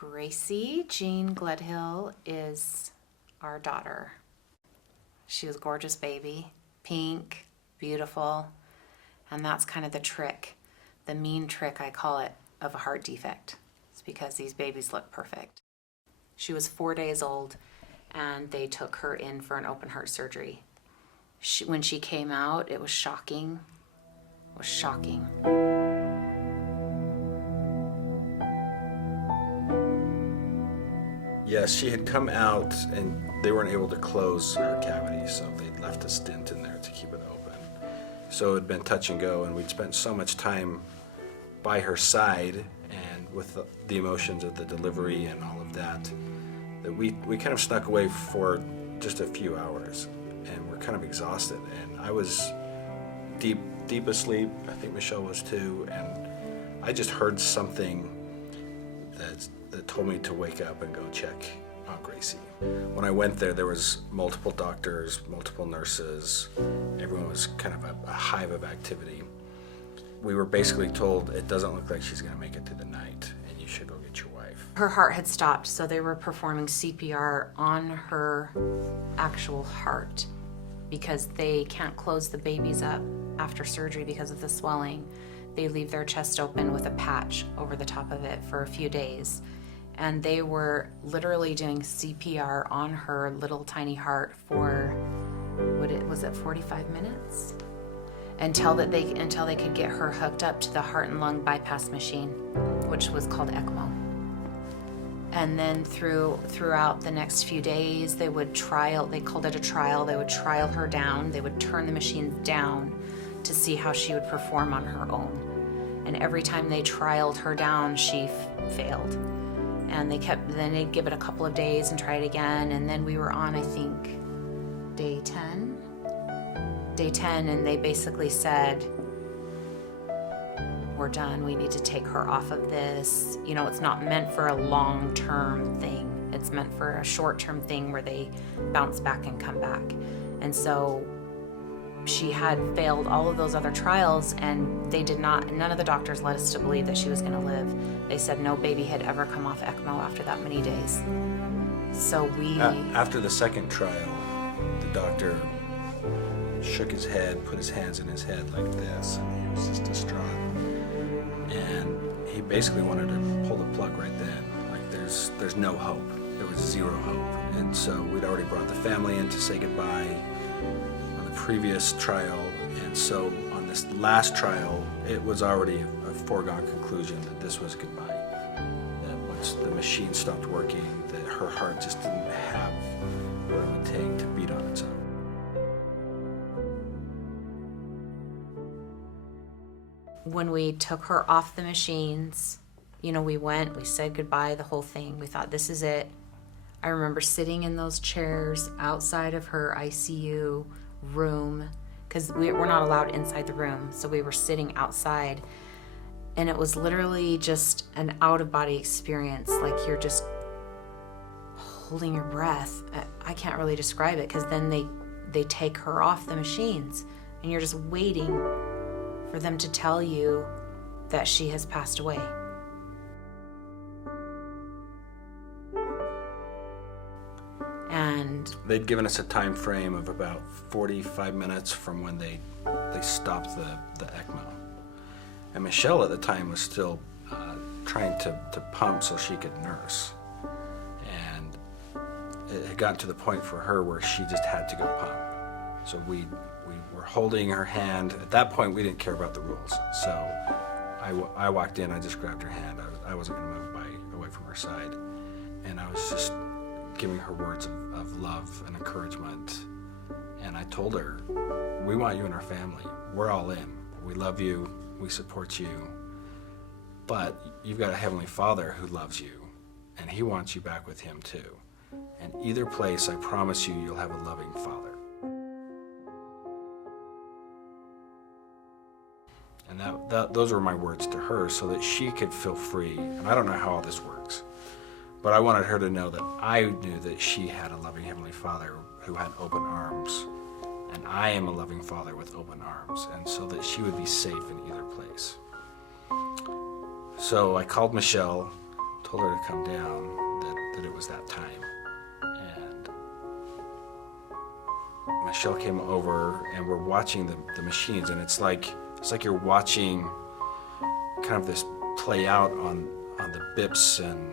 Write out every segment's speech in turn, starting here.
Gracie Jean Gledhill is our daughter. She was a gorgeous baby, pink, beautiful, and that's kind of the trick, the mean trick I call it, of a heart defect. It's because these babies look perfect. She was 4 days old and they took her in for an open heart surgery. When she came out, it was shocking. It was shocking. Yes, she had come out and they weren't able to close her cavity, so they'd left a stent in there to keep it open. So it had been touch and go, and we'd spent so much time by her side and with the emotions of the delivery and all of that, that we kind of snuck away for just a few hours, and we're kind of exhausted. And I was deep asleep. I think Michelle was too, and I just heard something that told me to wake up and go check on Gracie. When I went there was multiple doctors, multiple nurses. Everyone was kind of a hive of activity. We were basically told it doesn't look like she's going to make it through the night and you should go get your wife. Her heart had stopped, so they were performing CPR on her actual heart because they can't close the babies up after surgery because of the swelling. They leave their chest open with a patch over the top of it for a few days. And they were literally doing CPR on her little tiny heart for, was it 45 minutes? Until they could get her hooked up to the heart and lung bypass machine, which was called ECMO. And then throughout the next few days, they would they called it a trial, they would trial her down, they would turn the machines down to see how she would perform on her own. And every time they trialed her down, she failed. And then they'd give it a couple of days and try it again. And then we were on, I think, day 10, and they basically said, we're done, we need to take her off of this. You know, it's not meant for a long-term thing. It's meant for a short-term thing where they bounce back and come back. And so she had failed all of those other trials, and none of the doctors led us to believe that she was going to live. They said no baby had ever come off ECMO after that many days. So after the second trial, the doctor shook his head, put his hands in his head like this, and he was just distraught. And he basically wanted to pull the plug right then. Like there's no hope. There was zero hope. And so we'd already brought the family in to say goodbye on the previous trial. And so on this last trial, it was already a foregone conclusion that this was goodbye. That once the machine stopped working, that her heart just didn't have what it would take to beat on its own. When we took her off the machines, you know, we said goodbye, the whole thing. We thought, this is it. I remember sitting in those chairs outside of her ICU room, because we're not allowed inside the room, so we were sitting outside, and it was literally just an out-of-body experience. Like you're just holding your breath. I can't really describe it, because then they take her off the machines, and you're just waiting for them to tell you that she has passed away. And they'd given us a time frame of about 45 minutes from when they stopped the ECMO. And Michelle at the time was still trying to pump so she could nurse. And it had gotten to the point for her where she just had to go pump. So we were holding her hand. At that point, we didn't care about the rules. So I walked in, I just grabbed her hand. I wasn't going to move away from her side. And I was just giving her words of love and encouragement. And I told her, we want you in our family. We're all in. We love you. We support you. But you've got a Heavenly Father who loves you, and He wants you back with Him too. And either place, I promise you, you'll have a loving Father. And those were my words to her so that she could feel free. And I don't know how all this works, but I wanted her to know that I knew that she had a loving Heavenly Father who had open arms, and I am a loving Father with open arms, and so that she would be safe in either place. So I called Michelle, told her to come down, that it was that time. And Michelle came over, and we're watching the machines, and it's like you're watching kind of this play out on the bips, and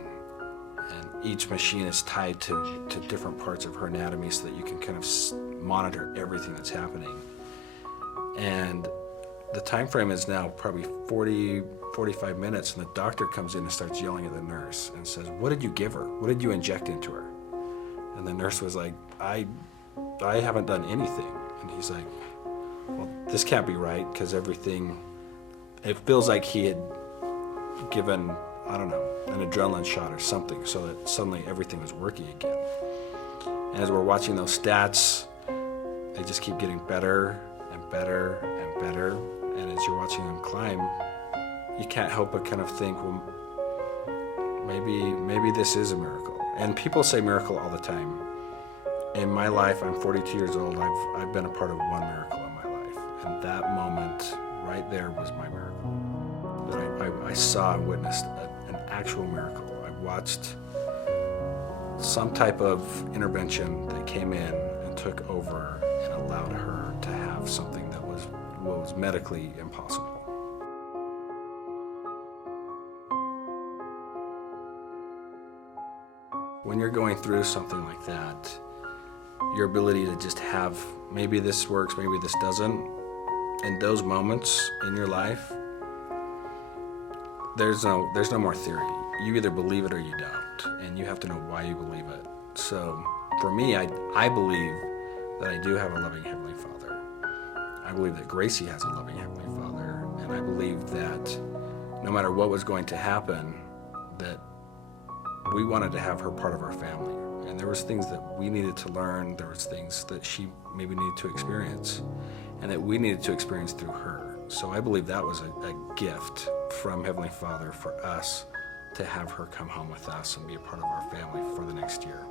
each machine is tied to different parts of her anatomy so that you can kind of monitor everything that's happening. And the time frame is now probably 45 minutes, and the doctor comes in and starts yelling at the nurse and says, "What did you give her? What did you inject into her?" And the nurse was like, I haven't done anything. And he's like, "Well, this can't be right, because it feels like he had given, I don't know, an adrenaline shot or something, so that suddenly everything was working again." And as we're watching those stats, they just keep getting better and better and better. And as you're watching them climb, you can't help but kind of think, well, maybe this is a miracle. And people say miracle all the time. In my life, I'm 42 years old. I've been a part of one miracle in my life, and that moment right there was my miracle. That I saw and witnessed an actual miracle. I watched some type of intervention that came in and took over and allowed her to have something that was medically impossible. When you're going through something like that, your ability to just have, maybe this works, maybe this doesn't, in those moments in your life, there's no more theory. You either believe it or you don't, and you have to know why you believe it. So for me, I believe that I do have a loving Heavenly Father. I believe that Gracie has a loving Heavenly Father, and I believe that no matter what was going to happen, that we wanted to have her part of our family. And there was things that we needed to learn, there was things that she maybe needed to experience, and that we needed to experience through her. So I believe that was a gift from Heavenly Father for us to have her come home with us and be a part of our family for the next year.